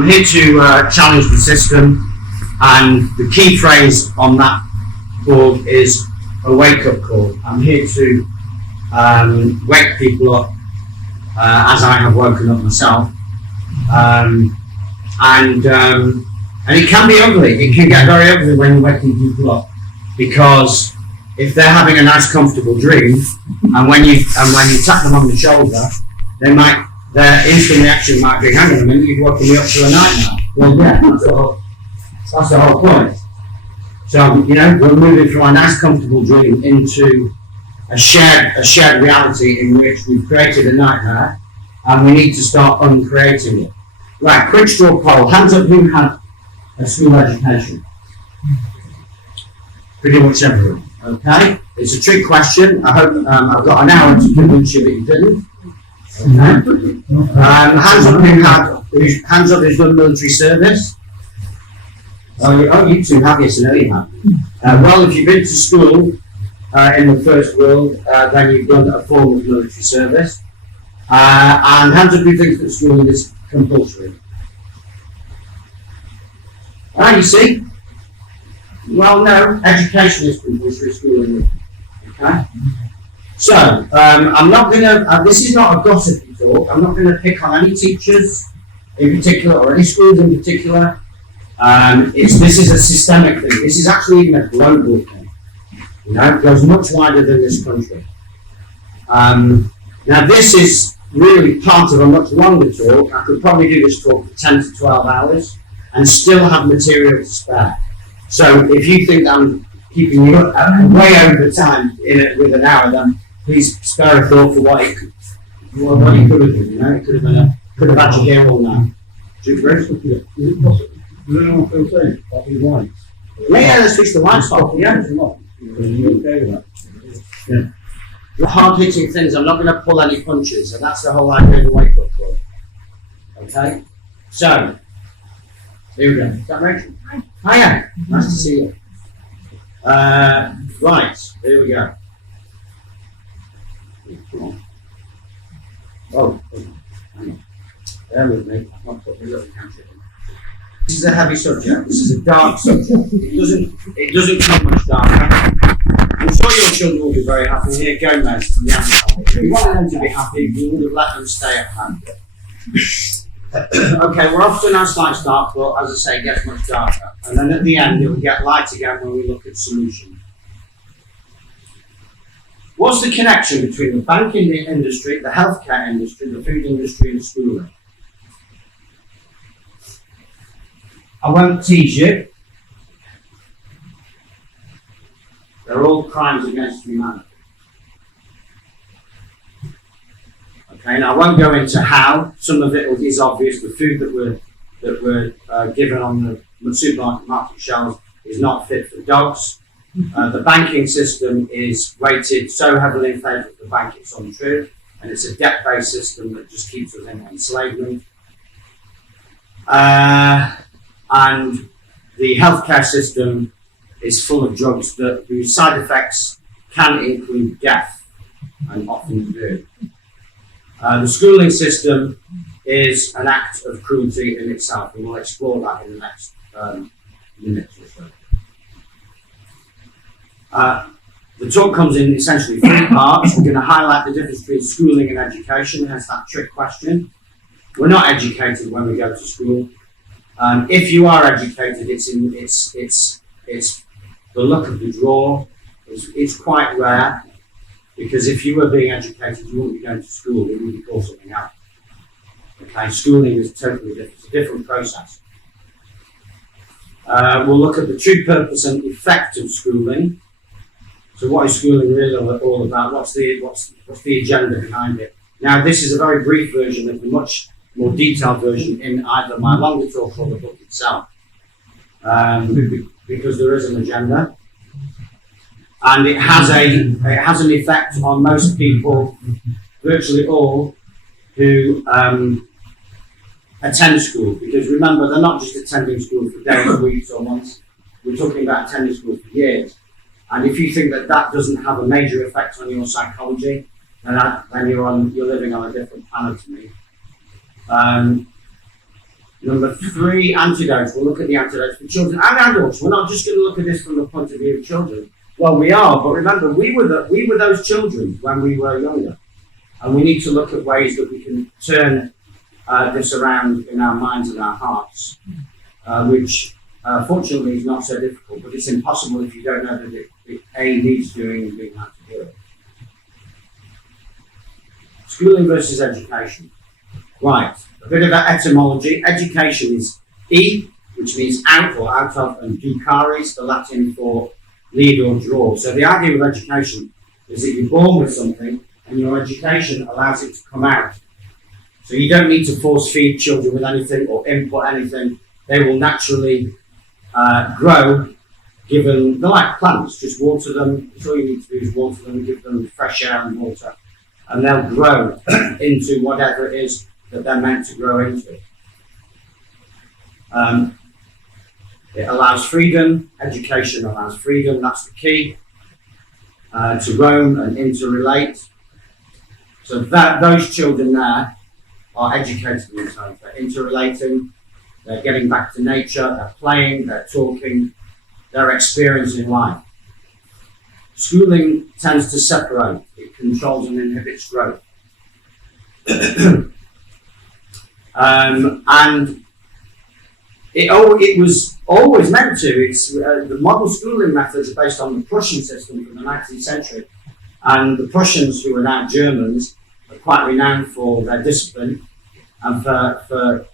I'm here to challenge the system, and the key phrase on that board is a wake-up call. I'm here to wake people up as I have woken up myself, and it can be ugly. It can get very ugly when you're waking people up, because if they're having a nice, comfortable dream, and when you tap them on the shoulder, their instant reaction might be, "Hang on a minute, you've woken me up to a nightmare." Well, yeah, that's the whole point. So, we're moving from a nice, comfortable dream into a shared reality in which we've created a nightmare, and we need to start uncreating it. Right, quick straw poll. Hands up who had a school education. Pretty much everyone. Okay, it's a trick question. I hope I've got an hour to convince you that you didn't. Okay. Hands up who's done military service. Oh, you two have, yes, I know you have. Well, if you've been to school in the First World, then you've done a form of military service. And hands up who thinks that schooling is compulsory. You see? Well, no, education is compulsory, schooling. Okay? So, I'm not going to, this is not a gossipy talk, I'm not going to pick on any teachers in particular, or any schools in particular. This is a systemic thing. This is actually even a global thing. It goes much wider than this country. Now, this is really part of a much longer talk. I could probably do this talk for 10 to 12 hours and still have material to spare. So if you think I'm keeping you way over time with an hour, then please spare a thought for what you could have done. It could have had you here all night. Do you agree? Is it possible? Does anyone feel safe about these lights? Yeah, let's switch the lights off. Yeah. Are you okay with that? Yeah. The hard-hitting things, I'm not going to pull any punches, and that's the whole idea of the wake-up call. Okay? So, here we go. Is that Rachel? Hi. Hiya. Nice to see you. Right, here we go. Oh, hang on. Bear with me. I'll put my little camera in. This is a heavy subject. This is a dark subject. It doesn't come much darker. I'm sure your children will be very happy. Here, Gomez from the Amazon. If you wanted them to be happy, we would have let them stay at home. Okay, we're off to a nice light start, but as I say, it gets much darker. And then at the end, it will get light again when we look at solutions. What's the connection between the banking industry, the healthcare industry, the food industry, and schooling? I won't tease you. They're all crimes against humanity. Okay, now I won't go into how. Some of it is obvious. The food that we're given on the supermarket market shelves is not fit for dogs. The banking system is weighted so heavily in favour of the bank it's untrue, and it's a debt-based system that just keeps us in enslavement. And the healthcare system is full of drugs whose side effects can include death, and often do. The schooling system is an act of cruelty in itself, and we'll explore that in the next minutes or so. The talk comes in essentially 3 parts. We're going to highlight the difference between schooling and education, hence that trick question. We're not educated when we go to school. If you are educated, it's the luck of the draw. It's quite rare, because if you were being educated, you wouldn't be going to school. You would be called something else. Okay, schooling is totally different. It's a different process. We'll look at the true purpose and effect of schooling. So, what is schooling really all about? What's the agenda behind it? Now, this is a very brief version of the much more detailed version in either my longer talk or the book itself, because there is an agenda, and it has an effect on most people, virtually all, who attend school. Because remember, they're not just attending school for days, weeks, or months. We're talking about attending school for years. And if you think that doesn't have a major effect on your psychology, then you're living on a different planet to me. Number 3, antidotes. We'll look at the antidotes for children and adults. We're not just going to look at this from the point of view of children. Well, we are, but remember, we were those children when we were younger. And we need to look at ways that we can turn this around in our minds and our hearts, which fortunately is not so difficult, but it's impossible if you don't know that it A, needs doing and B, how to do it. Schooling versus education. Right, a bit of etymology. Education is E, which means out or out of, and ducaris, the Latin for lead or draw. So the idea of education is that you're born with something and your education allows it to come out. So you don't need to force feed children with anything or input anything. They will naturally grow, given, they're like plants, just water them. All you need to do is water them, give them fresh air and water, and they'll grow into whatever it is that they're meant to grow into. It allows freedom. Education allows freedom. That's the key. To roam and interrelate. So that those children there are educated themselves. They're interrelating. They're getting back to nature. They're playing. They're talking. They're experiencing life. Schooling tends to separate. It controls and inhibits growth. And it was always meant to. It's the modern schooling methods are based on the Prussian system from the 19th century, and the Prussians, who are now Germans, are quite renowned for their discipline and for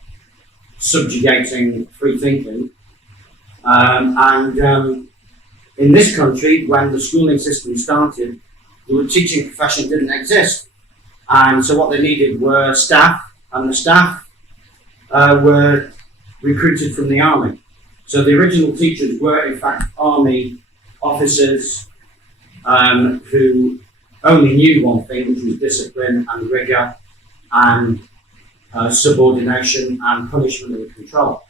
subjugating free thinking. In this country, when the schooling system started, the teaching profession didn't exist, and so what they needed were staff, and the staff were recruited from the army. So the original teachers were in fact army officers who only knew one thing, which was discipline and rigour and subordination and punishment and control.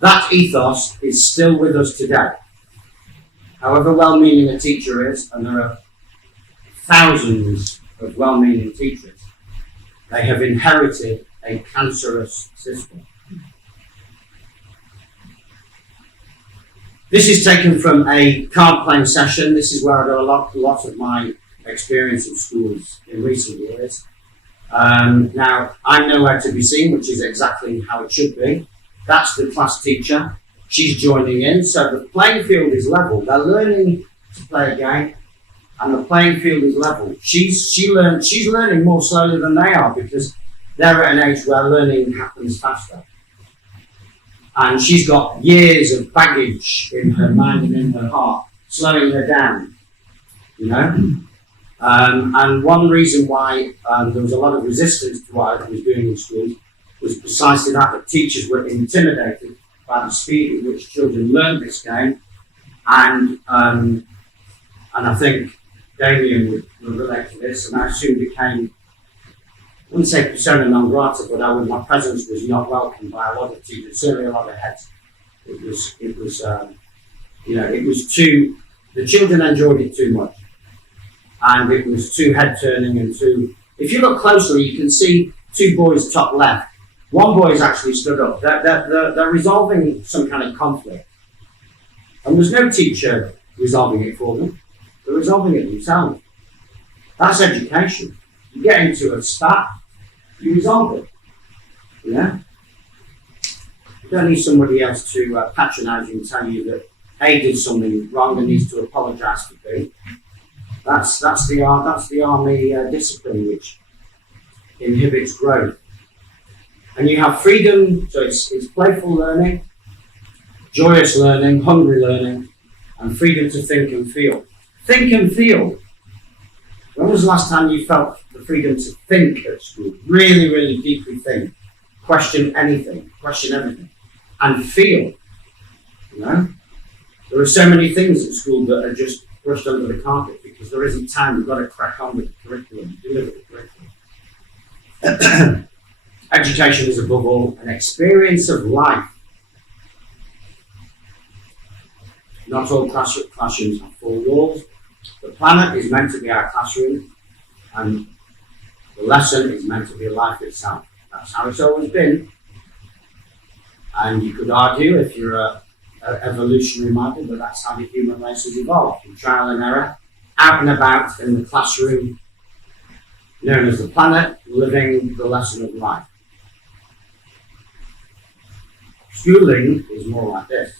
That ethos is still with us today. However well-meaning a teacher is, and there are thousands of well-meaning teachers, they have inherited a cancerous system. This is taken from a card-playing session. This is where I got a lot of my experience in schools in recent years. Now, I'm nowhere to be seen, which is exactly how it should be. That's the class teacher. She's joining in, so the playing field is level. They're learning to play a game, and the playing field is level. She's learning more slowly than they are because they're at an age where learning happens faster. And she's got years of baggage in her mind and in her heart, slowing her down, you know? And one reason why there was a lot of resistance to what I was doing in schools was precisely that teachers were intimidated by the speed at which children learned this game. And I think Damien would relate to this, and I soon became, I wouldn't say persona non grata, but my presence was not welcomed by a lot of teachers, certainly a lot of heads. It was too, the children enjoyed it too much. And it was too head turning and too, if you look closely, you can see two boys top left. One boy has actually stood up. They're resolving some kind of conflict. And there's no teacher resolving it for them. They're resolving it themselves. That's education. You get into a spat, you resolve it. Yeah? You don't need somebody else to patronise you and tell you that A did something wrong and needs to apologise for B. That's the army discipline which inhibits growth. And you have freedom, so it's playful learning, joyous learning, hungry learning, and freedom to think and feel. Think and feel. When was the last time you felt the freedom to think at school? Really, really deeply think. Question anything, question everything. And feel. You know? There are so many things at school that are just brushed under the carpet because there isn't time. You've got to crack on with the curriculum, deliver the curriculum. Education is above all an experience of life. Not all classrooms have four walls. The planet is meant to be our classroom, and the lesson is meant to be life itself. That's how it's always been. And you could argue, if you're a evolutionary model, that that's how the human race has evolved, from trial and error, out and about in the classroom, known as the planet, living the lesson of life. Schooling is more like this.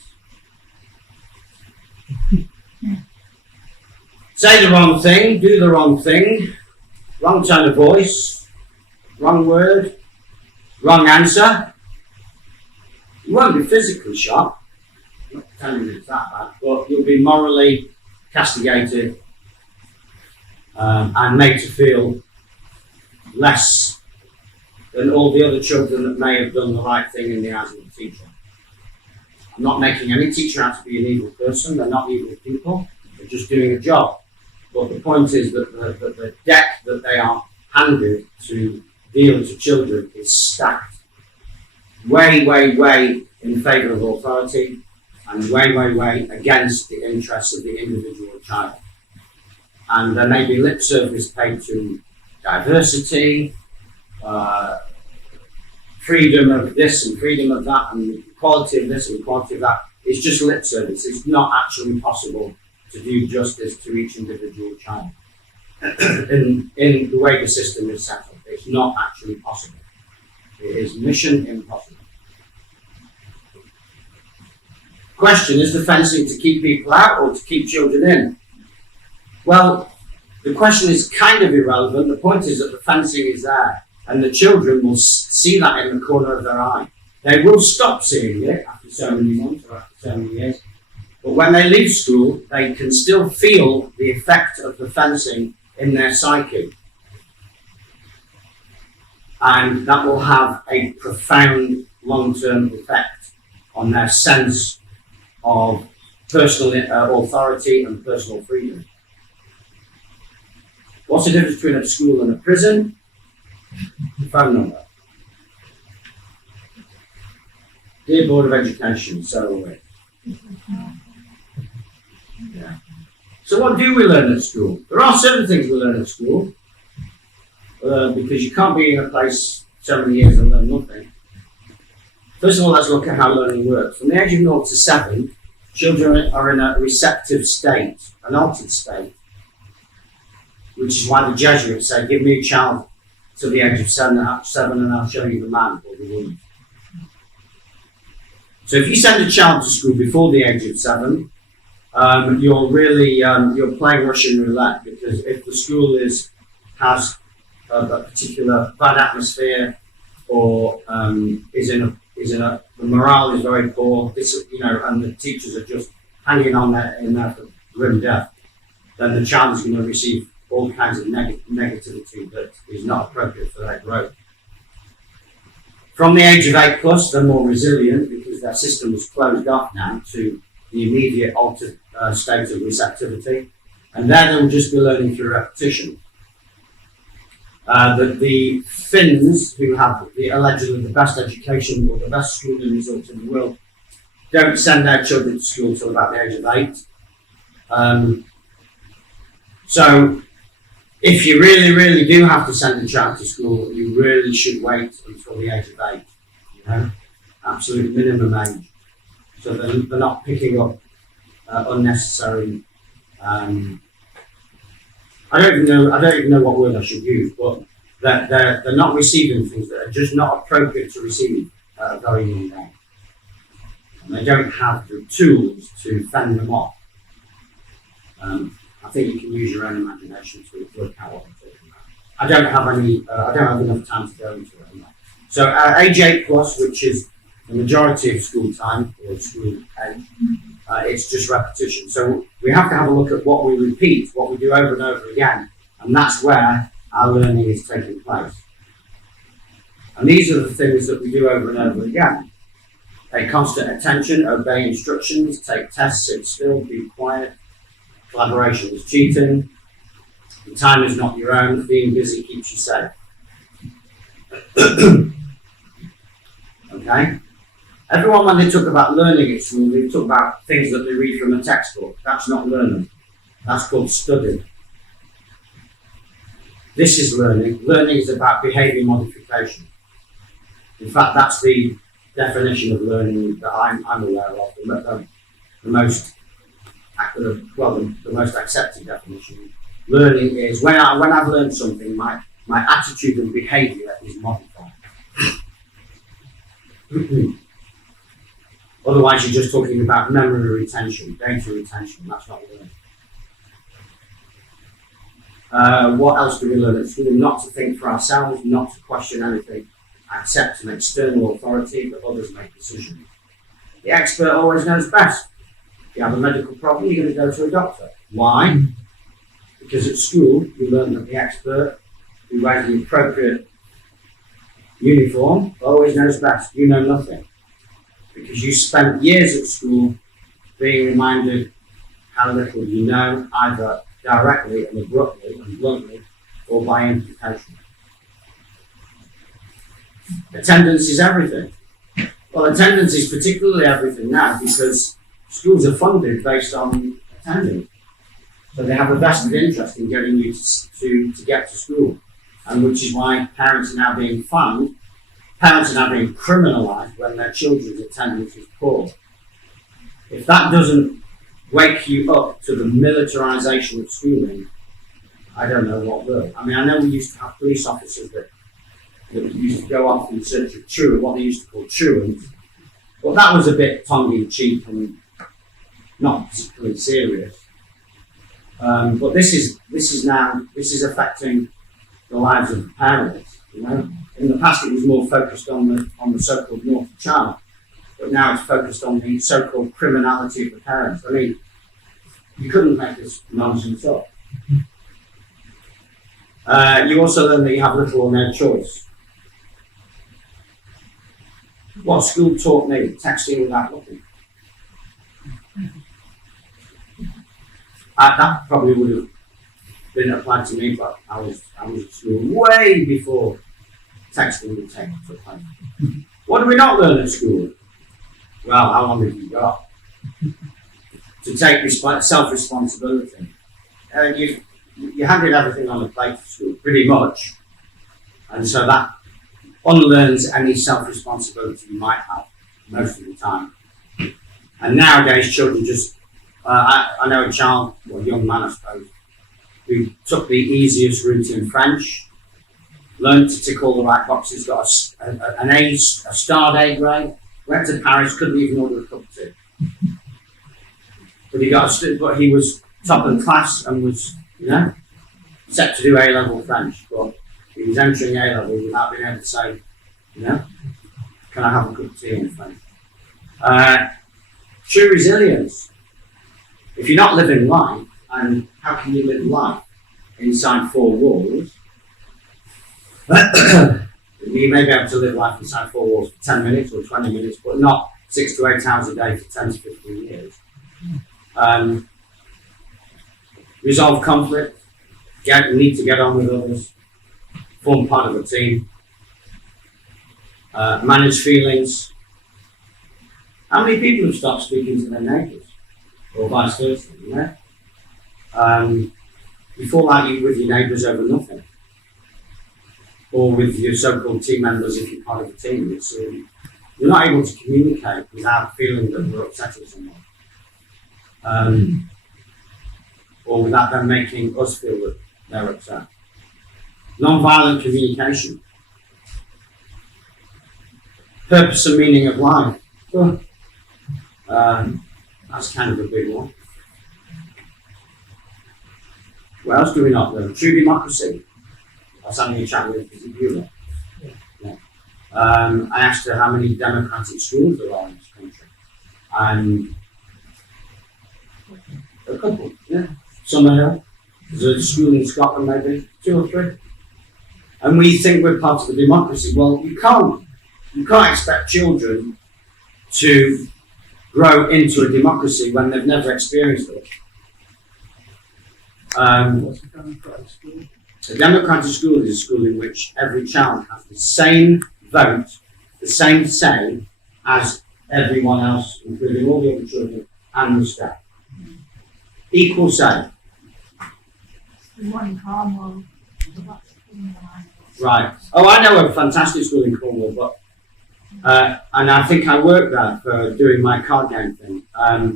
Say the wrong thing, do the wrong thing, wrong tone of voice, wrong word, wrong answer. You won't be physically shot, I'm not telling you it's that bad, but you'll be morally castigated and made to feel less than all the other children that may have done the right thing in the eyes of the teacher. I'm not making any teacher out to be an evil person, they're not evil people, they're just doing a job. But the point is that the deck that they are handed to deal to children is stacked. Way, way, way in favour of authority and way, way, way against the interests of the individual child. And there may be lip service paid to diversity, freedom of this and freedom of that, and equality of this and equality of that. It's just lip service. It's not actually possible to do justice to each individual child. in the way the system is set up, it's not actually possible. It is mission impossible. Question, is the fencing to keep people out or to keep children in? Well, the question is kind of irrelevant. The point is that the fencing is there and the children will see that in the corner of their eye. They will stop seeing it after so many months or after so many years. But when they leave school, they can still feel the effect of the fencing in their psyche. And that will have a profound long-term effect on their sense of personal authority and personal freedom. What's the difference between a school and a prison? The phone number. Dear Board of Education, so are we. Yeah. So what do we learn at school? There are certain things we learn at school, because you can't be in a place so many years and learn nothing. First of all, let's look at how learning works. From the age of 0 to 7, children are in a receptive state, an altered state, which is why the Jesuits say, give me a child to the age of 7 and I'll show you the man or the woman. So if you send a child to school before the age of 7, you're really you're playing Russian roulette, because if the school has a particular bad atmosphere or the morale is very poor, and the teachers are just hanging on there in there for grim death, then the child is going to receive all kinds of negativity that is not appropriate for their growth. From the age of 8 plus, they're more resilient because their system is closed off now to the immediate altered state of receptivity, and then they'll just be learning through repetition. The Finns, who have allegedly the best education or the best schooling results in the world, don't send their children to school till about the age of 8. So if you really, really do have to send a child to school, you really should wait until the age of 8. Absolute minimum age, so they're not picking up unnecessary. I don't even know what word I should use, but they're not receiving things that are just not appropriate to receive at a very young age, and they don't have the tools to fend them off. I think you can use your own imagination to work out what I'm talking about. I don't have enough time to go into it. So age 8 plus, which is the majority of school time or school age, it's just repetition. So we have to have a look at what we repeat, what we do over and over again, and that's where our learning is taking place. And these are the things that we do over and over again. Pay constant attention, obey instructions, take tests, sit still, be quiet. Collaboration is cheating. The time is not your own. Being busy keeps you safe. Okay? Everyone, when they talk about learning at school, they talk about things that they read from a textbook. That's not learning. That's called study. This is learning. Learning is about behaviour modification. In fact, that's the definition of learning that I'm aware of, the most the most accepted definition. Learning is when I've learned something, my attitude and behaviour is modified. Otherwise, you're just talking about memory retention, data retention. That's not learning. What else do we learn at school? Not to think for ourselves, not to question anything, accept an external authority, but others make decisions. The expert always knows best. If you have a medical problem, you're going to go to a doctor. Why? Because at school, you learn that the expert who wears the appropriate uniform always knows best. You know nothing. Because you spent years at school being reminded how little you know, either directly and abruptly and bluntly, or by implication. Attendance is everything. Well, attendance is particularly everything now because schools are funded based on attendance. So they have a vested interest in getting you to get to school, and which is why parents are now being fined. Parents are now being criminalised when their children's attendance is poor. If that doesn't wake you up to the militarisation of schooling, I don't know what will. I mean, I know we used to have police officers that used to go off in search of truant, what they used to call truants, but that was a bit tongue-in-cheek and not particularly serious. But this is affecting the lives of the parents. You know, in the past it was more focused on the so-called naughty child, but now it's focused on the so-called criminality of the parents. I mean, you couldn't make this nonsense up. You also learn that you have little or no choice. What school taught me? Texting without looking. That probably would have been applied to me, but I was at school way before texting would take place. What do we not learn at school? Well, how long have you got? To take self-responsibility. You handed everything on the plate at school, pretty much. And so that unlearns any self-responsibility you might have most of the time. And nowadays, children just, I know a child, or a young man, I suppose, who took the easiest route in French, learned to tick all the right boxes, got an A, a starred A grade, went to Paris, couldn't even order a cup of tea. But he was top of the class and was, set to do A-level French, but he was entering A-level without being able to say, can I have a cup of tea in French? True resilience. If you're not living life, and how can you live life inside four walls? You may be able to live life inside four walls for 10 minutes or 20 minutes, but not 6 to 8 hours a day for 10 to 15 years. Resolve conflict, need to get on with others, form part of a team, manage feelings. How many people have stopped speaking to their neighbours? Or vice versa, Before that, you were with your neighbours over nothing. Or with your so-called team members if you're part of a team. It's, you're not able to communicate without feeling that we're upsetting someone. Or without them making us feel that they're upset. Non-violent communication. Purpose and meaning of life. That's kind of a big one. What else do we not learn? True democracy. I was having a chat with Bueller. Yeah. I asked her how many democratic schools there are in this country. And a couple, yeah. Summerhill. There's a school in Scotland, maybe 2 or 3. And we think we're part of the democracy. Well, you can't expect children to grow into a democracy when they've never experienced it. What's a democratic school? A democratic school is a school in which every child has the same vote, the same say as everyone else, including all the other children, and respect. Equal say. The one in Cornwall. Right. Oh, I know a fantastic school in Cornwall, but And I think I worked there for doing my card game thing. I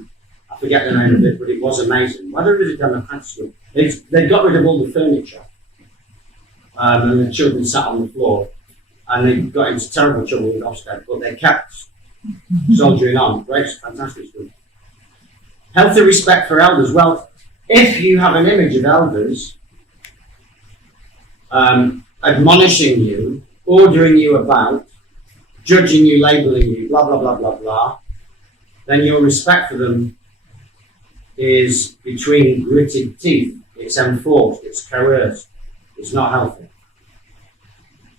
forget the name of it, but it was amazing. Whether it was a democratic school, they got rid of all the furniture, and the children sat on the floor, and they got into terrible trouble with Ofsted, but they kept soldiering on. Great, fantastic school. Healthy respect for elders. Well, if you have an image of elders admonishing you, ordering you about, judging you, labeling you, blah, blah, blah, blah, blah, then your respect for them is between gritted teeth. It's enforced, it's coerced, it's not healthy.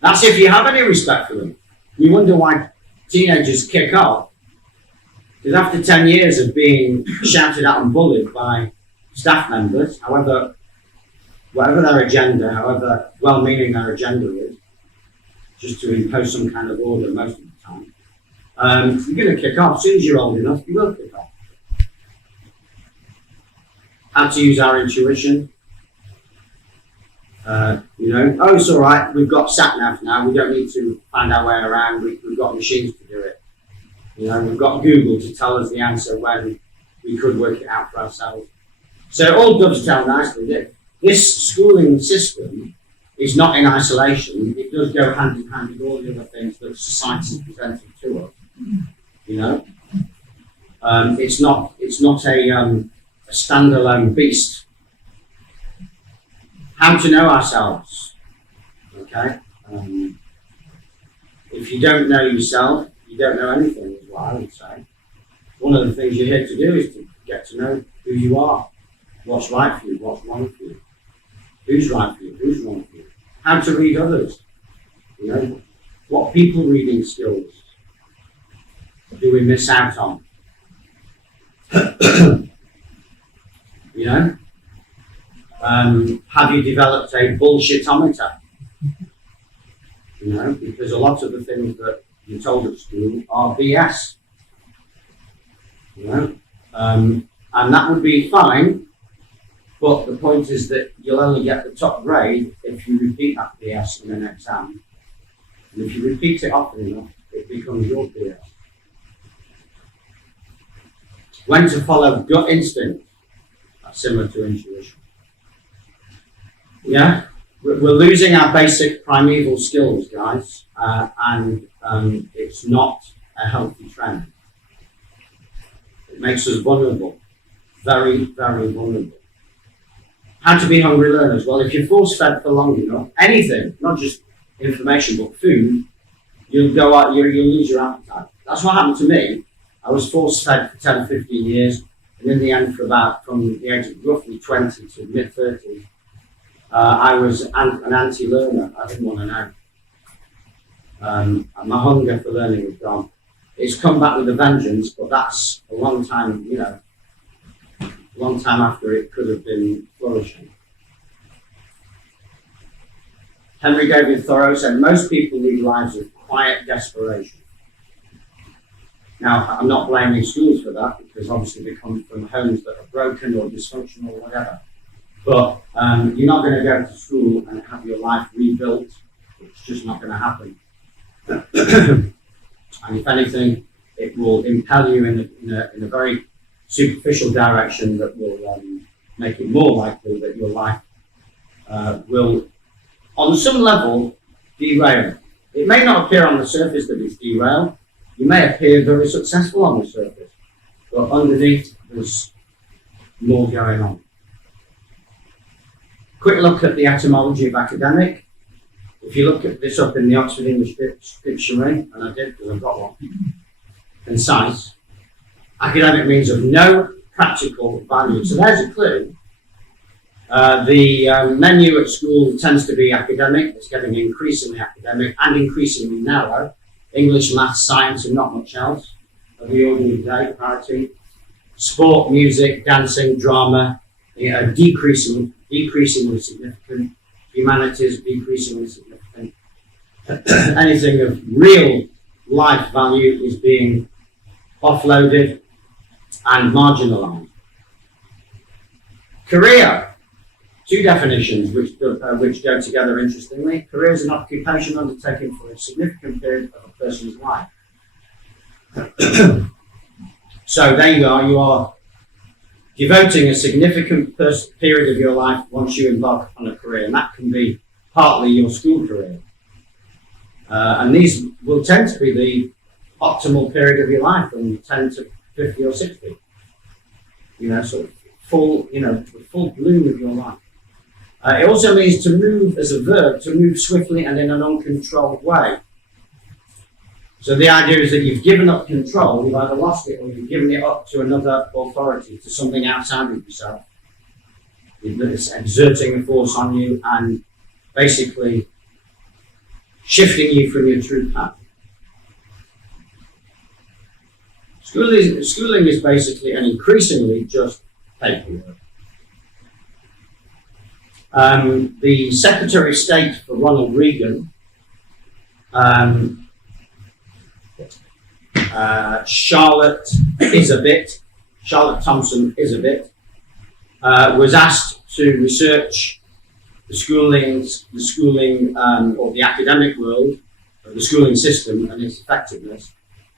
That's if you have any respect for them. You wonder why teenagers kick off, because after 10 years of being shouted at and bullied by staff members, whatever their agenda, however well-meaning their agenda is, just to impose some kind of order most of the time, you're going to kick off. As soon as you're old enough, you will kick off. How to use our intuition. Oh, it's all right, we've got sat-nav now, we don't need to find our way around, we've got machines to do it. We've got Google to tell us the answer when we could work it out for ourselves. So it all dovetails nicely. This schooling system is not in isolation. It does go hand in hand with all the other things that society is presenting to us. It's not a standalone beast. How to know ourselves. Okay. If you don't know yourself, you don't know anything, is what I would say. One of the things you're here to do is to get to know who you are, what's right for you, what's wrong for you, who's right for you, who's wrong for you, how to read others, what people reading skills do we miss out on? Have you developed a bullshitometer? Because a lot of the things that you're told at school are BS. And that would be fine, but the point is that you'll only get the top grade if you repeat that BS in an exam. And if you repeat it often enough, it becomes your BS. When to follow gut instinct. That's similar to intuition. Yeah? We're losing our basic primeval skills, guys, and it's not a healthy trend. It makes us vulnerable, very, very vulnerable. How to be hungry learners? Well, if you're force-fed for long enough, anything, not just information, but food, you'll go out, you'll lose your appetite. That's what happened to me. I was force-fed for 10, 15 years, and in the end, from the age of roughly 20 to mid-30s, I was an anti-learner. I didn't want to know. And my hunger for learning was gone. It's come back with a vengeance, but that's a long time, long time after it could have been flourishing. Henry David Thoreau said, most people lead lives of quiet desperation. Now, I'm not blaming schools for that, because obviously they come from homes that are broken or dysfunctional or whatever. But you're not going to go to school and have your life rebuilt. It's just not going to happen. And if anything, it will impel you in a very superficial direction that will make it more likely that your life will, on some level, derail. It may not appear on the surface that it's derailed. You may appear very successful on the surface, but underneath there's more going on. Quick look at the etymology of academic. If you look at this up in the Oxford English Dictionary, and I did because I've got one, concise, academic means of no practical value. So there's a clue. The menu at school tends to be academic. It's getting increasingly academic and increasingly narrow. English, maths, science, and not much else of the ordinary day, priority. Sport, music, dancing, drama, decreasingly significant. Humanities, decreasingly significant. Anything of real life value is being offloaded and marginalized. Career. Two definitions which go together interestingly. Career is an occupation undertaken for a significant period of a person's life. So there you are devoting a significant period of your life once you embark on a career, and that can be partly your school career. And these will tend to be the optimal period of your life, from 10 to 50 or 60. Sort of full, the full bloom of your life. It also means to move as a verb, to move swiftly and in an uncontrolled way. So the idea is that you've given up control, you've either lost it or you've given it up to another authority, to something outside of yourself. It's exerting a force on you and basically shifting you from your true path. Schooling is basically and increasingly just paperwork. The Secretary of State for Ronald Reagan, Charlotte Thompson Isabit, was asked to research the schooling or the academic world, or the schooling system and its effectiveness,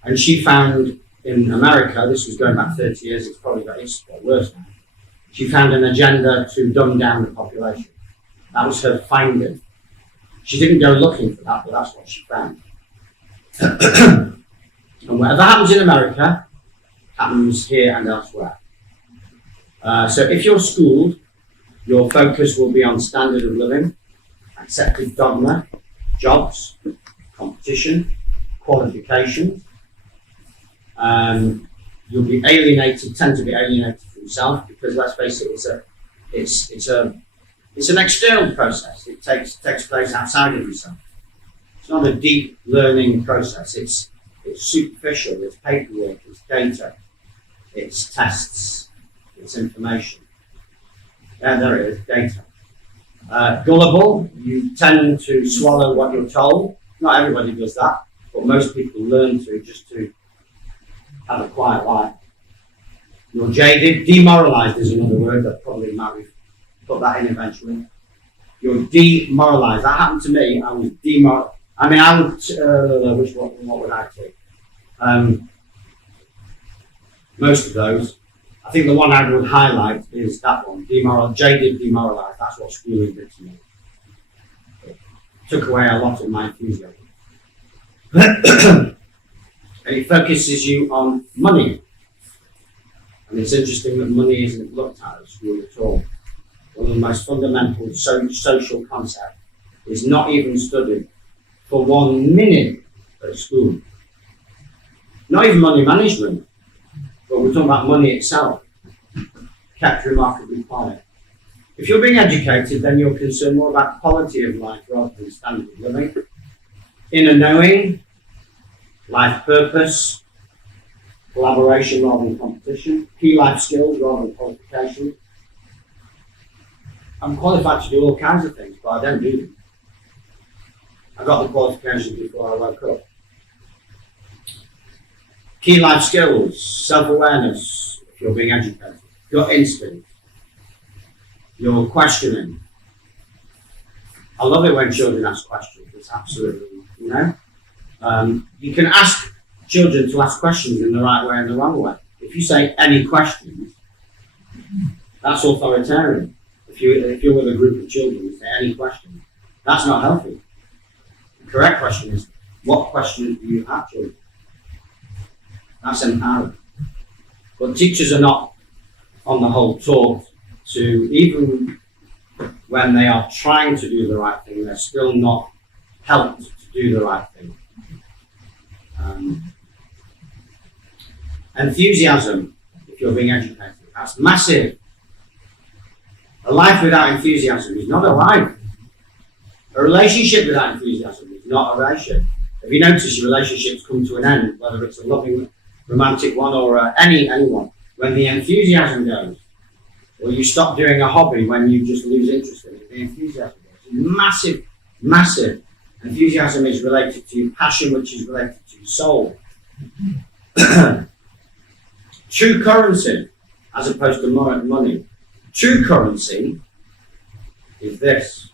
and she found in America, this was going back 30 years, it's probably got worse now, she found an agenda to dumb down the population. That was her finding. She didn't go looking for that, but that's what she found. And whatever happens in America, happens here and elsewhere. So if you're schooled, your focus will be on standard of living, accepted dogma, jobs, competition, qualifications. You'll be tend to be alienated from self, because let's face it, it's an external process. It takes place outside of yourself. It's not a deep learning process. It's superficial. It's paperwork. It's data. It's tests. It's information. There it is, data. Gullible. You tend to swallow what you're told. Not everybody does that, but most people learn to just to have a quiet life. You're jaded. Demoralized is another word that probably might put that in eventually. You're demoralized. That happened to me. I was demoralized. I mean, I would, what would I take? Most of those. I think the one I would highlight is that one, jaded, demoralized. That's what schooling did to me. It took away a lot of my enthusiasm. And it focuses you on money. And it's interesting that money isn't looked at at school at all. One of the most fundamental social concepts is not even studied for 1 minute at school. Not even money management, but we're talking about money itself. Kept remarkably quiet. If you're being educated, then you're concerned more about quality of life rather than standard of living. Inner knowing, life purpose, collaboration rather than competition, key life skills rather than qualifications. I'm qualified to do all kinds of things, but I don't do them. I got the qualifications before I woke up. Key life skills, self-awareness, if you're being educated, your instinct, your questioning. I love it when children ask questions. It's absolutely, you can ask children to ask questions in the right way and the wrong way. If you say any questions, that's authoritarian. If you're with a group of children, you say any questions. That's not healthy. The correct question is, what questions do you have, children? That's empowering. But teachers are not, on the whole, taught to, even when they are trying to do the right thing, they're still not helped to do the right thing. Enthusiasm, if you're being educated, that's massive. A life without enthusiasm is not a life. A relationship without enthusiasm is not a relationship. Have you noticed your relationships come to an end, whether it's a loving, romantic one or anyone? When the enthusiasm goes, or you stop doing a hobby when you just lose interest in it, the enthusiasm goes. Massive, massive. Enthusiasm is related to your passion, which is related to your soul. True currency, as opposed to money. True currency is this: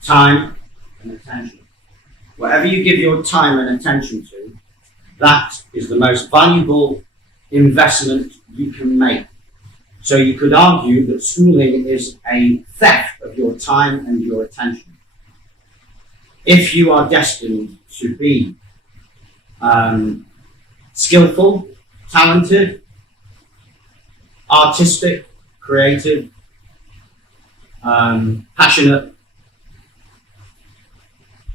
time and attention. Whatever you give your time and attention to, that is the most valuable investment you can make. So you could argue that schooling is a theft of your time and your attention. If you are destined to be skillful, talented, artistic, creative, passionate,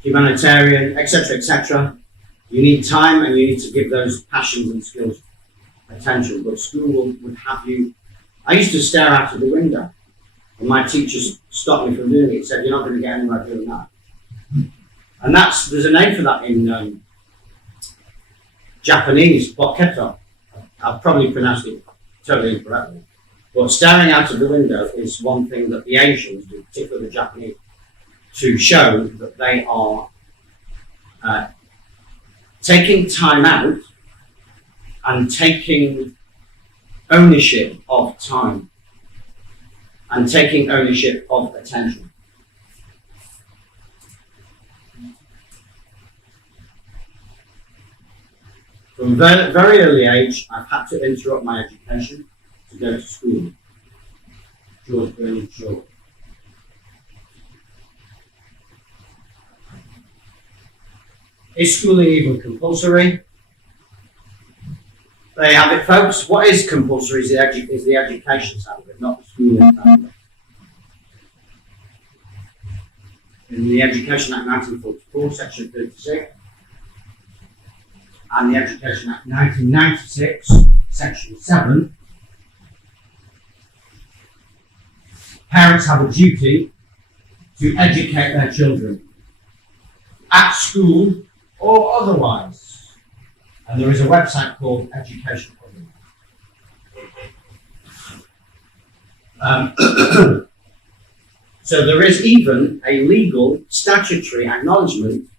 humanitarian, etc., you need time and you need to give those passions and skills attention. But school would have you. I used to stare out of the window, and my teachers stopped me from doing it. Said, "You're not going to get anywhere doing that." And there's a name for that in Japanese, boketo. I've probably pronounced it totally incorrectly. But staring out of the window is one thing that the Asians do, particularly the Japanese, to show that they are taking time out and taking ownership of time and taking ownership of attention. From a very early age, I've had to interrupt my education to go to school. George Bernard Shaw. Is schooling even compulsory? There you have it, folks. What is compulsory is the education side of it, not the schooling side of it. In the Education Act 1944, Section 36, and the Education Act 1996, Section 7, parents have a duty to educate their children at school or otherwise. And there is a website called Education Otherwise. So there is even a legal statutory acknowledgement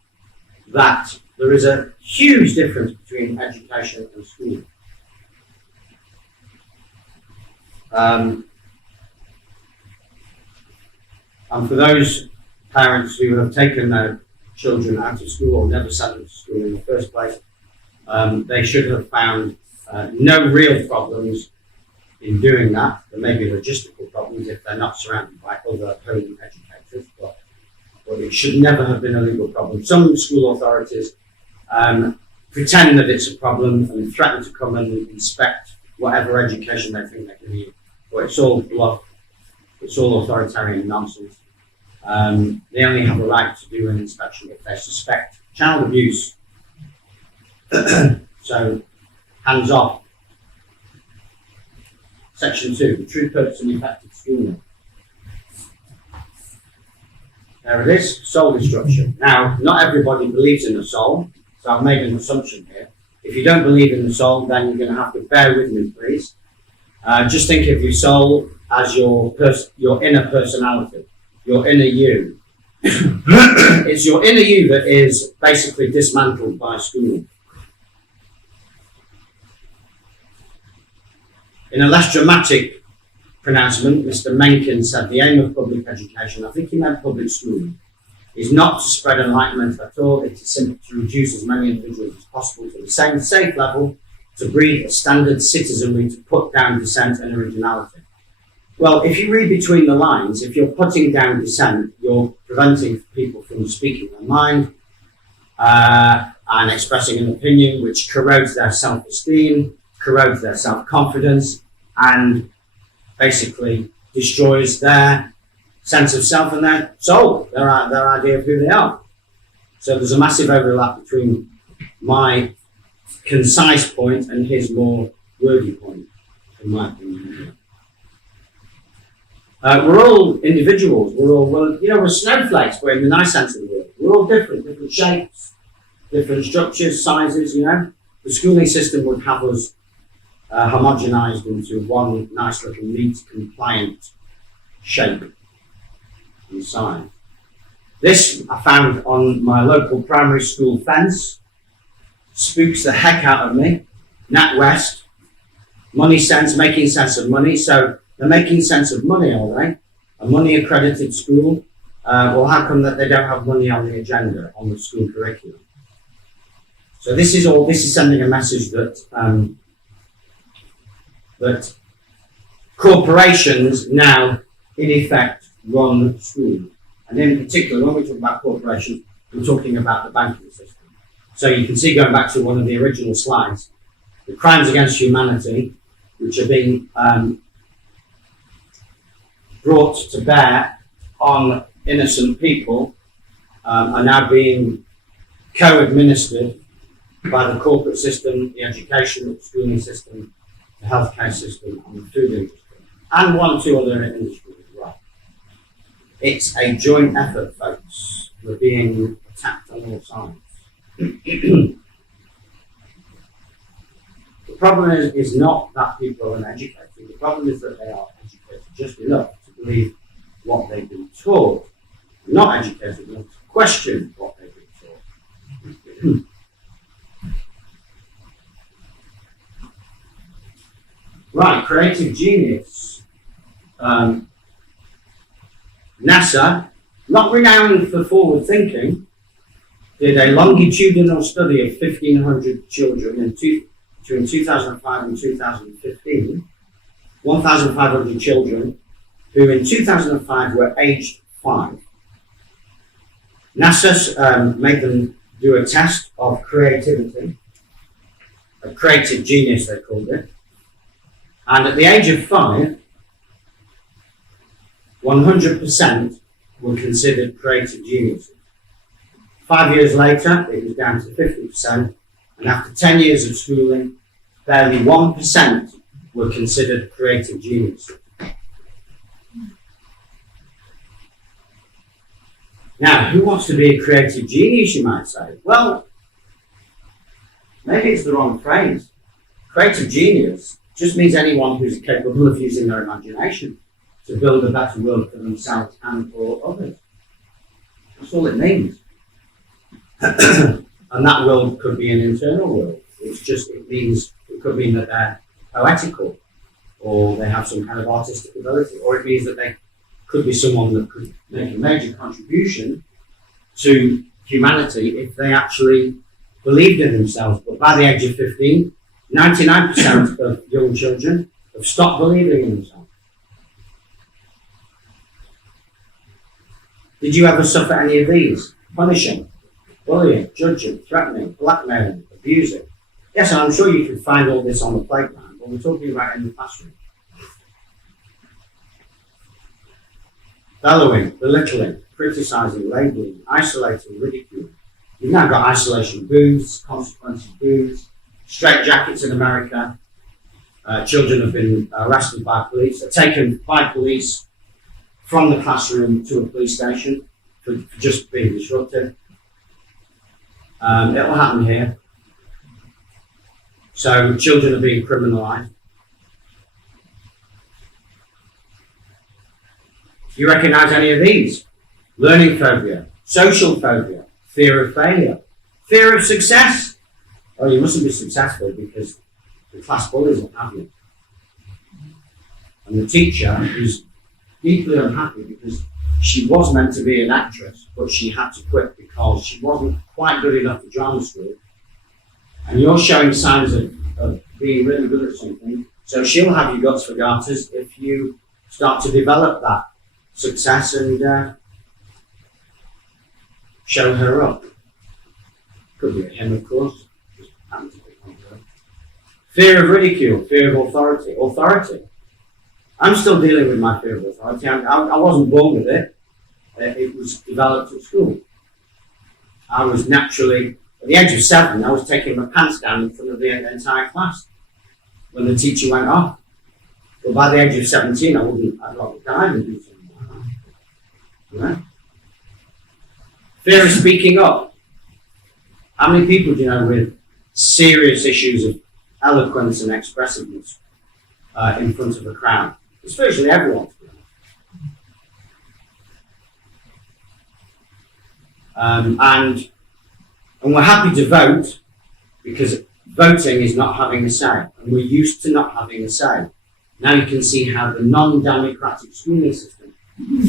that there is a huge difference between education and school. And for those parents who have taken their children out of school or never sent them to school in the first place, they should have found no real problems in doing that. There may be logistical problems if they're not surrounded by other home educators, but it should never have been a legal problem. Some school authorities pretend that it's a problem and threaten to come and inspect whatever education they think they can need. But it's all bluff. It's all authoritarian nonsense. They only have a right to do an inspection if they suspect child abuse. So, hands off. Section 2, the true purpose and effective schooling. There it is, soul destruction. Now, not everybody believes in the soul, so I've made an assumption here. If you don't believe in the soul, then you're going to have to bear with me, please. Just think of your soul as your inner personality, your inner you. It's your inner you that is basically dismantled by schooling. In a less dramatic pronouncement, Mr. Mencken said the aim of public education, I think he meant public schooling, is not to spread enlightenment at all. It is simply to reduce as many individuals as possible to the same safe level, to breed a standard citizenry, to put down dissent and originality. Well, if you read between the lines, if you're putting down dissent, you're preventing people from speaking their mind and expressing an opinion which corrodes their self-esteem, corrodes their self-confidence, and basically destroys their sense of self and their soul, their idea of who they are. So there's a massive overlap between my concise point and his more wordy point, in my opinion. We're all individuals. We're snowflakes, but in the nice sense of the word. We're all different shapes, different structures, sizes, The schooling system would have us homogenized into one nice little neat, compliant shape and size. This I found on my local primary school fence. Spooks the heck out of me. NatWest, money sense, making sense of money. So they're making sense of money, are they? A money accredited school. Well, how come that they don't have money on the agenda, on the school curriculum? So this is sending a message that that corporations now, in effect, run schools. And in particular, when we talk about corporations, we're talking about the banking system. So you can see, going back to one of the original slides, the crimes against humanity, which are being brought to bear on innocent people, are now being co-administered by the corporate system, the education, the schooling system, the healthcare system, and the food industry, and one or two other industries as well. It's a joint effort, folks. We're being attacked on all sides. The problem is not that people are uneducated. The problem is that they are educated just enough to believe what they've been taught, not educated enough to question what they've been taught. Right, creative genius. NASA, not renowned for forward thinking, did a longitudinal study of 1,500 children between 2005 and 2015, 1,500 children who in 2005 were aged 5. NASA made them do a test of creativity, a creative genius they called it, and at the age of 5, 100% were considered creative geniuses. 5 years later, it was down to 50%, and after 10 years of schooling, barely 1% were considered creative geniuses. Now, who wants to be a creative genius, you might say? Well, maybe it's the wrong phrase. Creative genius just means anyone who's capable of using their imagination to build a better world for themselves and for others. That's all it means. And that world could be an internal world. It could mean that they're poetical, or they have some kind of artistic ability, or it means that they could be someone that could make a major contribution to humanity if they actually believed in themselves. But by the age of 15, 99% of young children have stopped believing in themselves. Did you ever suffer any of these? Punishing, bullying, judging, threatening, blackmailing, abusing? Yes, and I'm sure you can find all this on the playground, but we're talking about in the classroom. Bellowing, belittling, criticising, labelling, isolating, ridiculing. You've now got isolation booths, consequences booths, straight jackets in America. Children have been arrested by police. They're taken by police from the classroom to a police station for just being disruptive. It'll happen here. So children are being criminalised. Do you recognise any of these? Learning phobia, social phobia, fear of failure, fear of success. Oh, you mustn't be successful because the class bullies will have you. And the teacher is deeply unhappy because she was meant to be an actress, but she had to quit because she wasn't quite good enough for drama school. And you're showing signs of being really good at something, so she'll have you guts for garters if you start to develop that success and show her up. Could be a him, of course. Fear of ridicule, fear of authority. Authority. I'm still dealing with my fear of authority. I wasn't born with it. It was developed at school. I was naturally, at the age of 7, I was taking my pants down in front of the entire class when the teacher went off. But by the age of 17, I'd rather die than do something like that. You know? Fear of speaking up. How many people do you know with serious issues of eloquence and expressiveness in front of a crowd? It's virtually everyone. And we're happy to vote because voting is not having a say, and we're used to not having a say. Now you can see how the non-democratic schooling system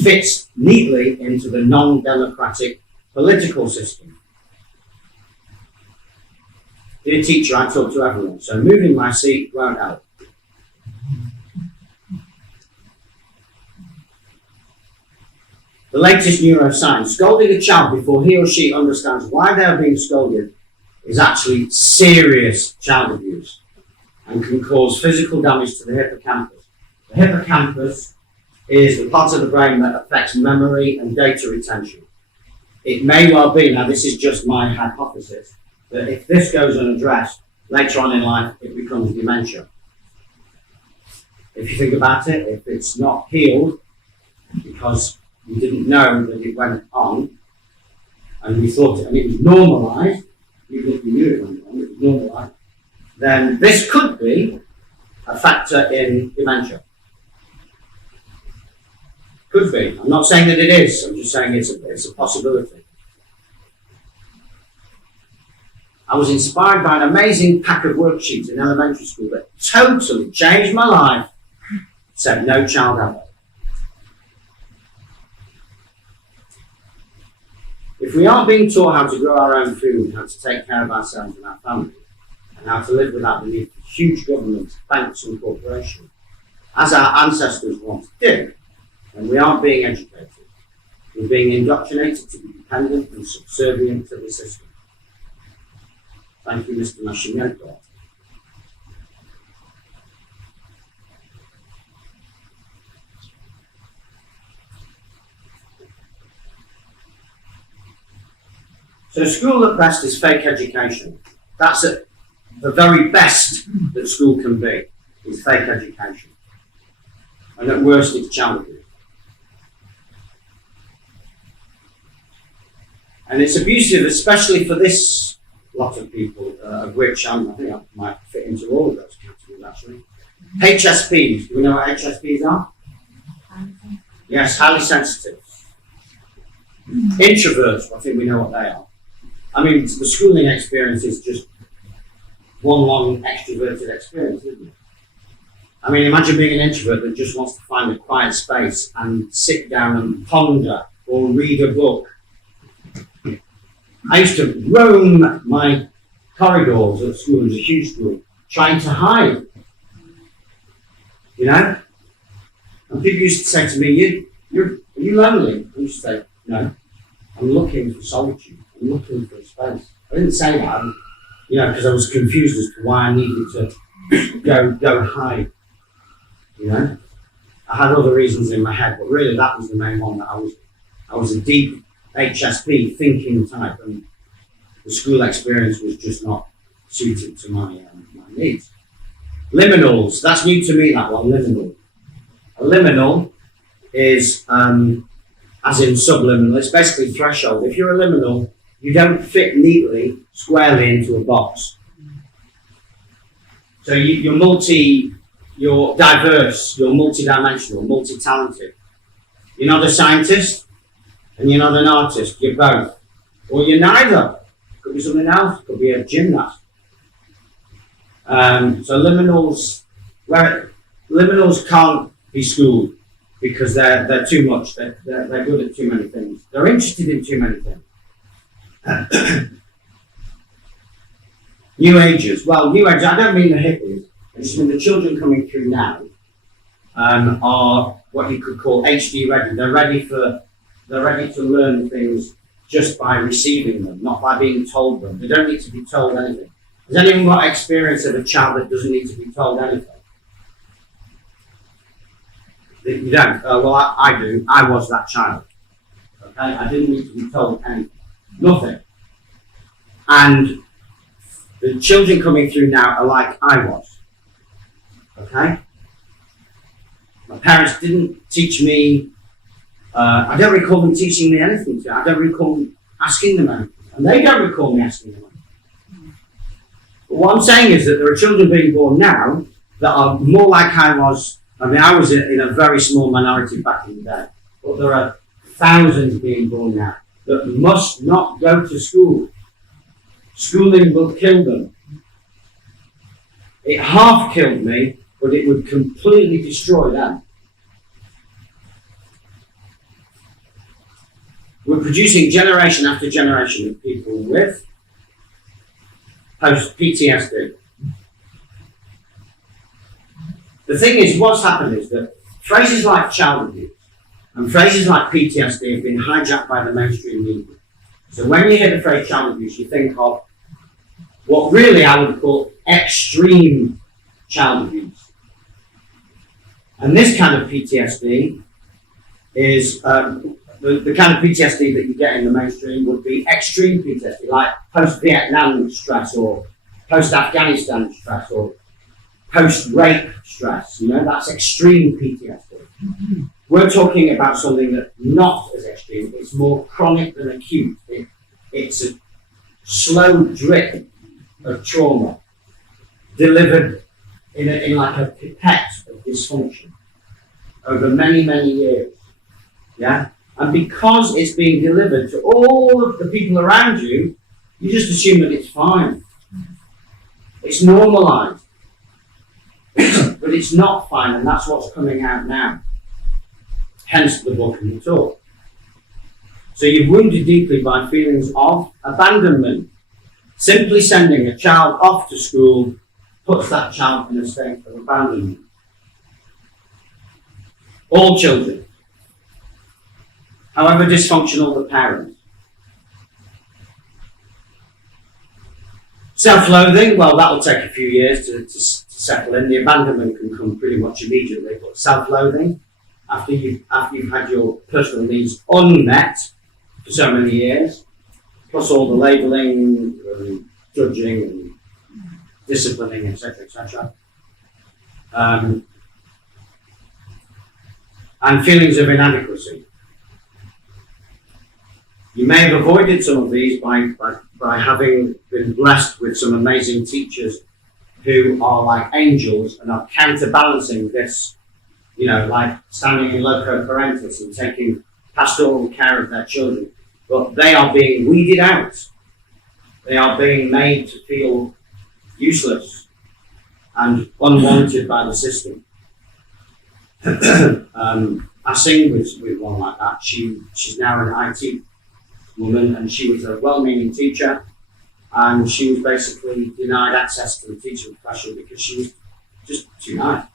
fits neatly into the non-democratic political system. Dear teacher, I talk to everyone, so moving my seat won't help. The latest neuroscience, scolding a child before he or she understands why they are being scolded is actually serious child abuse and can cause physical damage to the hippocampus. The hippocampus is the part of the brain that affects memory and data retention. It may well be, now this is just my hypothesis, that if this goes unaddressed, later on in life it becomes dementia. If you think about it, if it's not healed because you didn't know that it went on and you thought it, and it was normalised, even if you knew it went on, it was normalised, then this could be a factor in dementia. Could be. I'm not saying that it is, I'm just saying it's a possibility. I was inspired by an amazing pack of worksheets in elementary school that totally changed my life, except no child ever. If we aren't being taught how to grow our own food, how to take care of ourselves and our family, and how to live without the need for huge governments, banks and corporations, as our ancestors once did, then we aren't being educated. We're being indoctrinated to be dependent and subservient to the system. Thank you, Mr. Nascimento. So school at best is fake education. That's it. The very best that school can be is fake education. And at worst it's child abuse. And it's abusive, especially for this lot of people, of which I think I might fit into all of those categories actually. HSPs, do we know what HSPs are? Yes, highly sensitive. Introverts, I think we know what they are. I mean, the schooling experience is just one long extroverted experience, isn't it? I mean, imagine being an introvert that just wants to find a quiet space and sit down and ponder or read a book. I used to roam my corridors at school, it was a huge school, trying to hide. You know? And people used to say to me, are you lonely? I used to say, no, I'm looking for solitude. I'm looking for a space. I didn't say that, because I was confused as to why I needed to go hide. You know, I had other reasons in my head, but really that was the main one. That I was a deep HSP thinking type, and the school experience was just not suited to my needs. Liminals, that's new to me. That one, liminal. A liminal is as in subliminal. It's basically threshold. If you're a liminal, you don't fit neatly, squarely into a box. So you're diverse, you're multidimensional, multi-talented. You're not a scientist and you're not an artist, you're both. Or you're neither. Could be something else, could be a gymnast. So liminals can't be schooled because they're too much, they're good at too many things. They're interested in too many things. New ages. Well, new ages, I don't mean the hippies. I just mean the children coming through now are what you could call HD ready. They're ready to learn things just by receiving them, not by being told them. They don't need to be told anything. Has anyone got experience of a child that doesn't need to be told anything? You don't? Well, I do. I was that child. Okay? I didn't need to be told anything. Nothing. And the children coming through now are like I was. Okay? My parents didn't teach me, I don't recall them teaching me anything. I don't recall asking them anything. And they don't recall me asking them anything. But what I'm saying is that there are children being born now that are more like I was. I mean, I was in a very small minority back in the day. But there are thousands being born now that must not go to school. Schooling will kill them. It half killed me, but it would completely destroy them. we're producing generation after generation of people with post-PTSD. The thing is, what's happened is that phrases like child abuse and phrases like PTSD have been hijacked by the mainstream media. So when you hear the phrase child abuse, you think of what really I would call extreme child abuse. And this kind of PTSD is the kind of PTSD that you get in the mainstream would be extreme PTSD, like post-Vietnam stress or post-Afghanistan stress or post-rape stress. You know, that's extreme PTSD. We're talking about something that's not as extreme. It's more chronic than acute. It's a slow drip of trauma delivered in like a pipette of dysfunction over many, many years. Yeah? And because it's being delivered to all of the people around you, you just assume that it's fine. It's normalized. But it's not fine, and that's what's coming out now. Hence the book and the talk. So you're wounded deeply by feelings of abandonment. Simply sending a child off to school puts that child in a state of abandonment. All children, however dysfunctional the parent. Self-loathing, well, that'll take a few years to settle in. The abandonment can come pretty much immediately, but self-loathing, after you've had your personal needs unmet for so many years, plus all the labelling, judging, and disciplining, etc., etc. And feelings of inadequacy. You may have avoided some of these by having been blessed with some amazing teachers who are like angels and are counterbalancing this, you know, like standing in loco parentis and taking pastoral care of their children. But they are being weeded out. They are being made to feel useless and unwanted by the system. I sing with one like that. She's now an IT woman, and she was a well-meaning teacher, and she was basically denied access to the teaching profession because she was just too nice.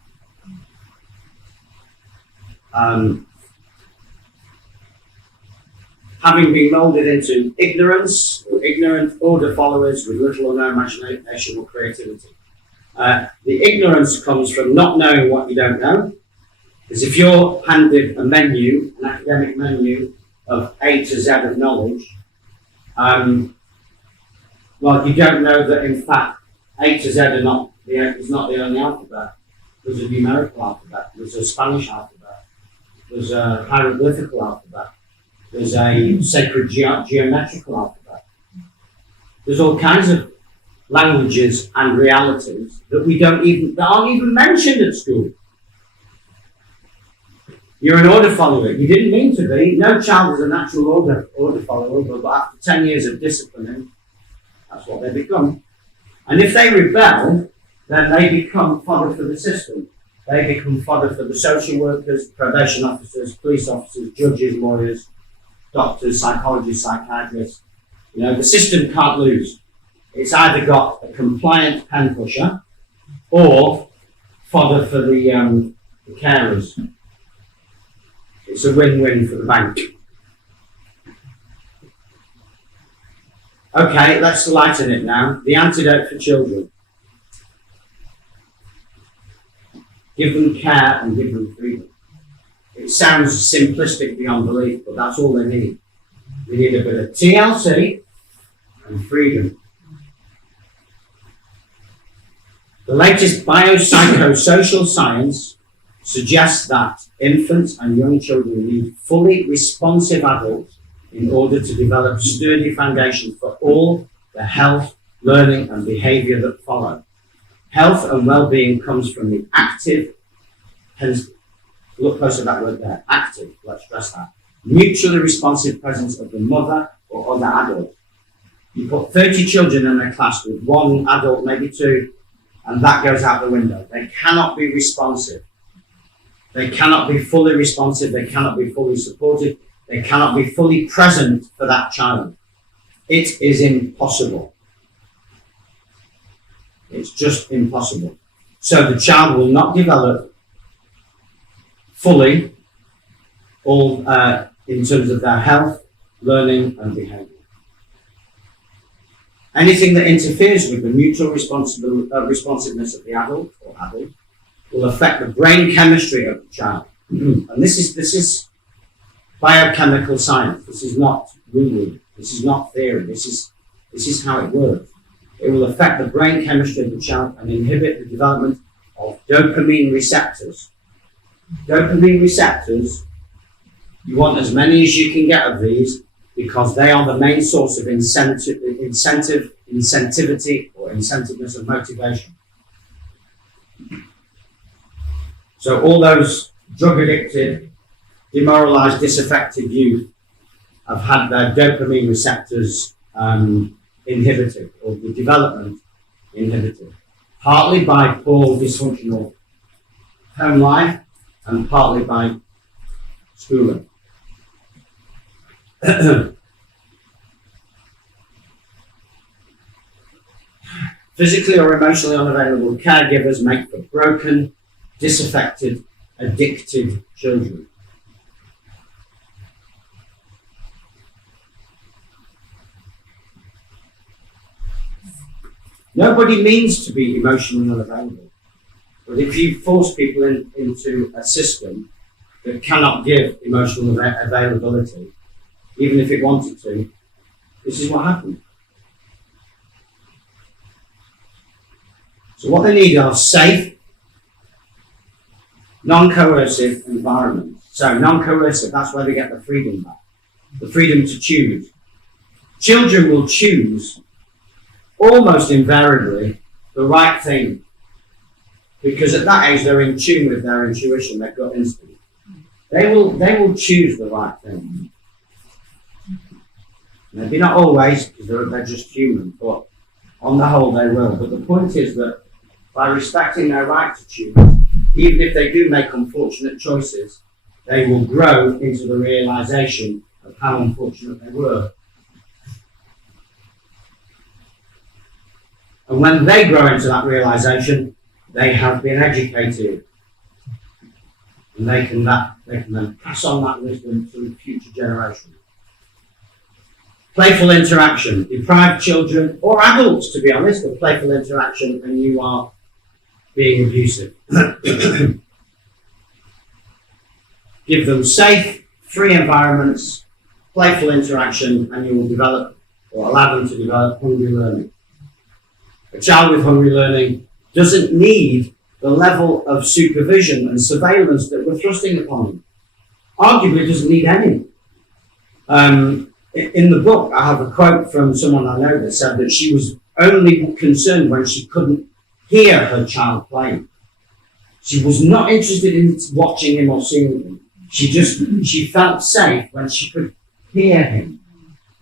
Having been moulded into ignorance or ignorant order followers with little or no imagination or creativity. The ignorance comes from not knowing what you don't know. Because if you're handed a menu, an academic menu of A to Z of knowledge, well, you don't know that in fact A to Z is not the only alphabet. There's a numerical alphabet, there's a Spanish alphabet, there's a hieroglyphical alphabet, there's a sacred geometrical alphabet. There's all kinds of languages and realities that aren't even mentioned at school. You're an order follower. You didn't mean to be. No child is a natural order follower, but after 10 years of disciplining, that's what they become. And if they rebel, then they become fodder for the system. They become fodder for the social workers, probation officers, police officers, judges, lawyers, doctors, psychologists, psychiatrists. You know, the system can't lose. It's either got a compliant pen pusher or fodder for the carers. It's a win-win for the bank. Okay, let's lighten it now. The antidote for children. Give them care and give them freedom. It sounds simplistic beyond belief, but that's all they need. They need a bit of TLC and freedom. The latest biopsychosocial science suggests that infants and young children need fully responsive adults in order to develop sturdy foundations for all the health, learning, and behaviour that follow. Health and well-being comes from the active, hence, look close at that word there, active, let's stress that, mutually responsive presence of the mother or other adult. You put 30 children in a class with one adult, maybe two, and that goes out the window. They cannot be responsive. They cannot be fully responsive. They cannot be fully supported. They cannot be fully present for that child. It is impossible. It's just impossible. So the child will not develop fully all in terms of their health, learning and behaviour. Anything that interferes with the mutual responsiveness of the adult or adult will affect the brain chemistry of the child. And this is biochemical science. This is not woo-woo. This is not theory. This is how it works. It will affect the brain chemistry of the child and inhibit the development of dopamine receptors. Dopamine receptors, you want as many as you can get of these because they are the main source of incentivity or incentiveness of motivation. So all those drug-addicted, demoralized, disaffected youth have had their dopamine receptors inhibited, or the development inhibited, partly by poor dysfunctional home life and partly by schooling. Physically or emotionally unavailable caregivers make for broken, disaffected, addicted children. Nobody means to be emotionally unavailable. But if you force people into a system that cannot give emotional availability, even if it wanted to, this is what happens. So what they need are safe, non-coercive environments. So non-coercive, that's where they get the freedom back. The freedom to choose. Children will choose almost invariably the right thing, because at that age they're in tune with their intuition, their gut instinct. They will choose the right thing. Maybe not always, because they're just human, but on the whole they will. But the point is that by respecting their right to choose, even if they do make unfortunate choices, they will grow into the realization of how unfortunate they were. And when they grow into that realization, they have been educated. And they can then pass on that wisdom to future generations. Playful interaction. Deprived children, or adults to be honest, of playful interaction, and you are being abusive. Give them safe, free environments, playful interaction, and you will develop, or allow them to develop, hungry learning. A child with hungry learning doesn't need the level of supervision and surveillance that we're thrusting upon him. Arguably doesn't need any. In the book, I have a quote from someone I know that said that she was only concerned when she couldn't hear her child playing. She was not interested in watching him or seeing him. She felt safe when she could hear him.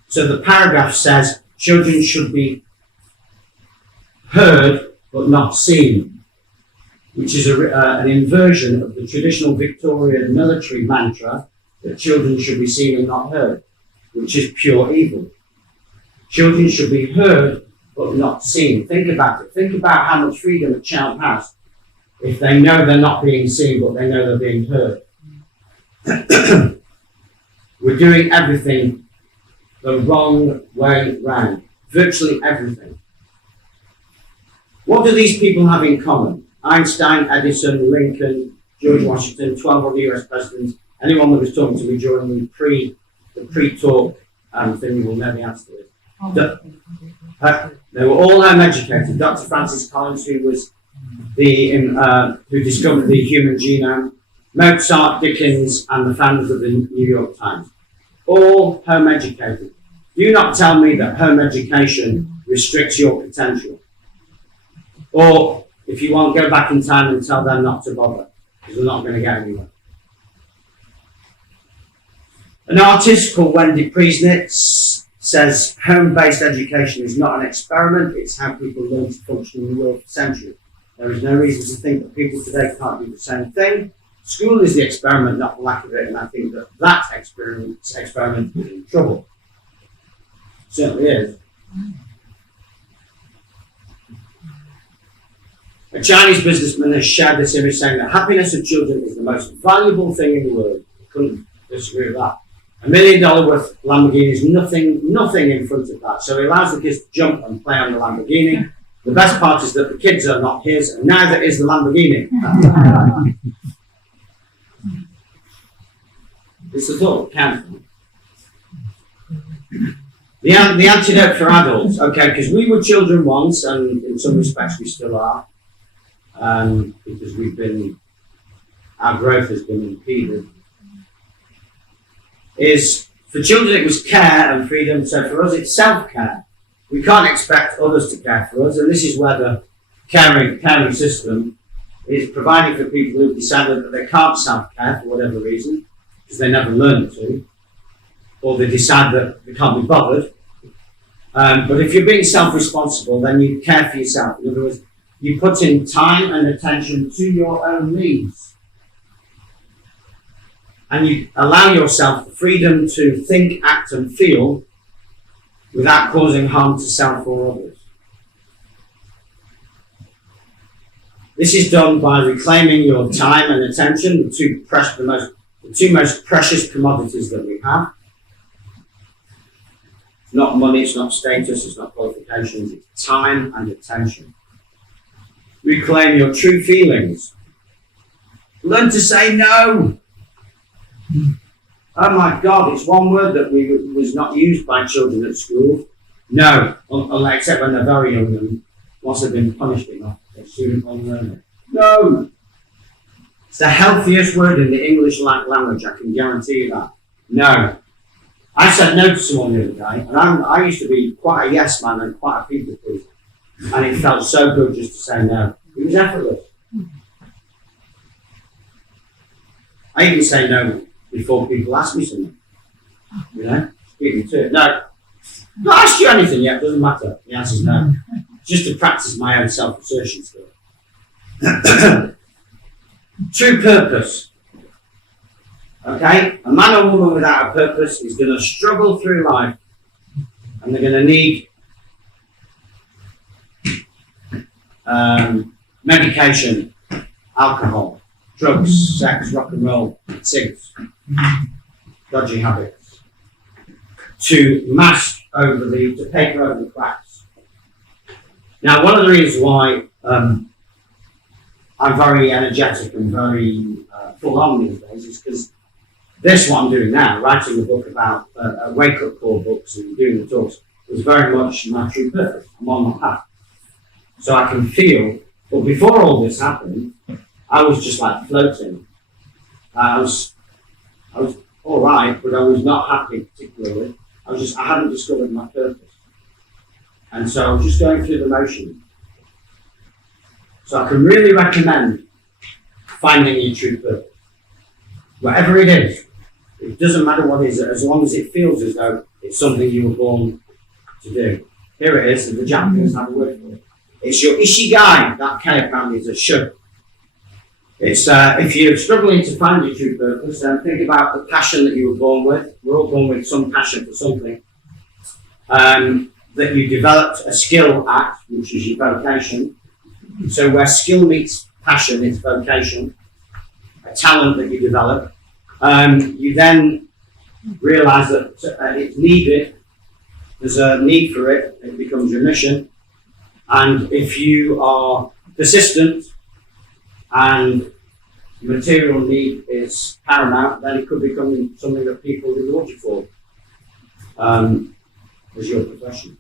So the paragraph says children should be heard but not seen, which is an inversion of the traditional Victorian military mantra that children should be seen and not heard, which is pure evil. Children should be heard but not seen. Think about it. Think about how much freedom a child has if they know they're not being seen but they know they're being heard. We're doing everything the wrong way round. Virtually everything. What do these people have in common? Einstein, Edison, Lincoln, George Washington, 12 other US presidents, anyone that was talking to me during the pre-talk thing will know the answer to this. They were all home educated. Dr. Francis Collins, who was who discovered the human genome, Mozart, Dickens, and the founders of the New York Times. All home educated. Do not tell me that home education restricts your potential. Or, if you want, go back in time and tell them not to bother, because they're not going to get anywhere. An artist called Wendy Priesnitz says home-based education is not an experiment, it's how people learn to function in the world for centuries. There is no reason to think that people today can't do the same thing. School is the experiment, not the lack of it, and I think that experiment is in trouble. It certainly is. A Chinese businessman has shared this image saying that happiness of children is the most valuable thing in the world. I couldn't disagree with that. $1 million worth Lamborghini is nothing in front of that. So he allows the kids to jump and play on the Lamborghini. The best part is that the kids are not his, and neither is the Lamborghini. It's the thought that counts. The antidote for adults, okay, because we were children once, and in some respects we still are, because our growth has been impeded, is for children it was care and freedom, so for us it's self-care. We can't expect others to care for us, and this is where the caring system is providing for people who've decided that they can't self-care for whatever reason, because they never learned to, or they decide that they can't be bothered. But if you're being self-responsible, then you care for yourself. In other words, you put in time and attention to your own needs. And you allow yourself the freedom to think, act, and feel without causing harm to self or others. This is done by reclaiming your time and attention, the two most precious commodities that we have. It's not money, it's not status, it's not qualifications, it's time and attention. Reclaim your true feelings. Learn to say no. Oh my God, it's one word that was not used by children at school. No, except when they're very young and once they've been punished enough, they soon unlearn it. No. It's the healthiest word in the English language, I can guarantee you that. No. I said no to someone the other day, and I used to be quite a yes man and quite a people pleaser. And it felt so good just to say no. It was effortless. I even say no before people ask me something. You know? Speaking to it. No. Not asked you anything yet, doesn't matter. The answer's no. Just to practice my own self-assertion skill. True purpose. Okay? A man or woman without a purpose is going to struggle through life, and they're going to need medication, alcohol, drugs, sex, rock and roll, cigarettes, dodgy habits, to paper over the cracks. Now, one of the reasons why I'm very energetic and very full on these days is because this, what I'm doing now, writing a book about wake-up call books and doing the talks, was very much my true purpose. I'm on my path. So I can feel, but before all this happened, I was just like floating. I was all right, but I was not happy particularly. I hadn't discovered my purpose. And so I was just going through the motions. So I can really recommend finding your true purpose. Whatever it is, it doesn't matter what it is, as long as it feels as though it's something you were born to do. Here it is, and the Japanese have a word for it. It's your Ishigai. That K apparently is a shu. It's if you're struggling to find your true purpose, then think about the passion that you were born with. We're all born with some passion for something. That you developed a skill at, which is your vocation. So where skill meets passion, it's vocation. A talent that you develop. You then realise that it's needed. There's a need for it. It becomes your mission. And if you are persistent and material need is paramount, then it could become something that people reward you for as your profession.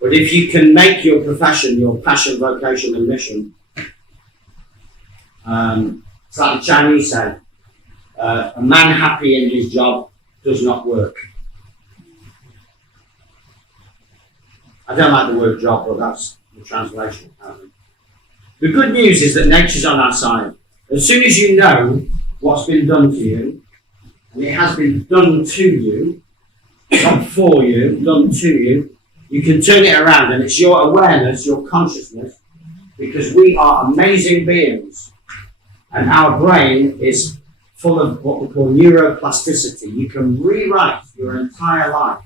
But if you can make your profession your passion, vocation, and mission, it's like the Chinese say, a man happy in his job does not work. I don't like the word job, but that's the translation. The good news is that nature's on our side. As soon as you know what's been done to you, and it has been done to you, not for you, done to you, you can turn it around, and it's your awareness, your consciousness, because we are amazing beings And our brain is full of what we call neuroplasticity. You can rewrite your entire life.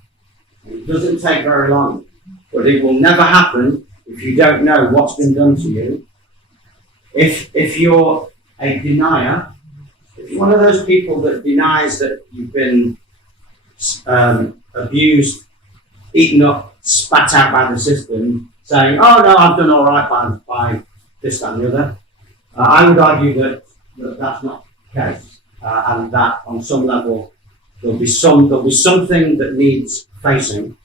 It doesn't take very long, but it will never happen if you don't know what's been done to you. If you're a denier, if you're one of those people that denies that you've been abused, eaten up, spat out by the system, saying, oh no, I've done all right by this, that and the other, I would argue that that's not the case, and that on some level there'll be something that needs facing.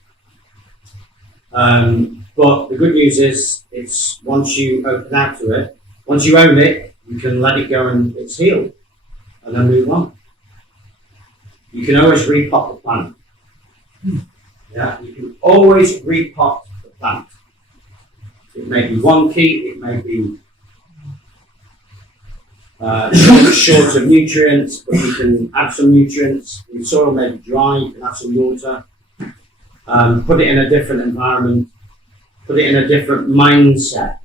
But the good news is, it's once you open out to it, once you own it, you can let it go and it's healed, and then move on. You can always repot the plant. Yeah, you can always repot the plant. It may be wonky, it may be short of nutrients, but you can add some nutrients. The soil may be dry, you can add some water. Put it in a different environment, put it in a different mindset,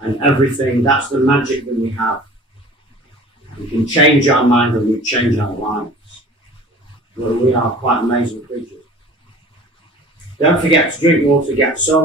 and everything. That's the magic that we have. We can change our mind and we change our lives. Well, we are quite amazing creatures. Don't forget to drink water, get so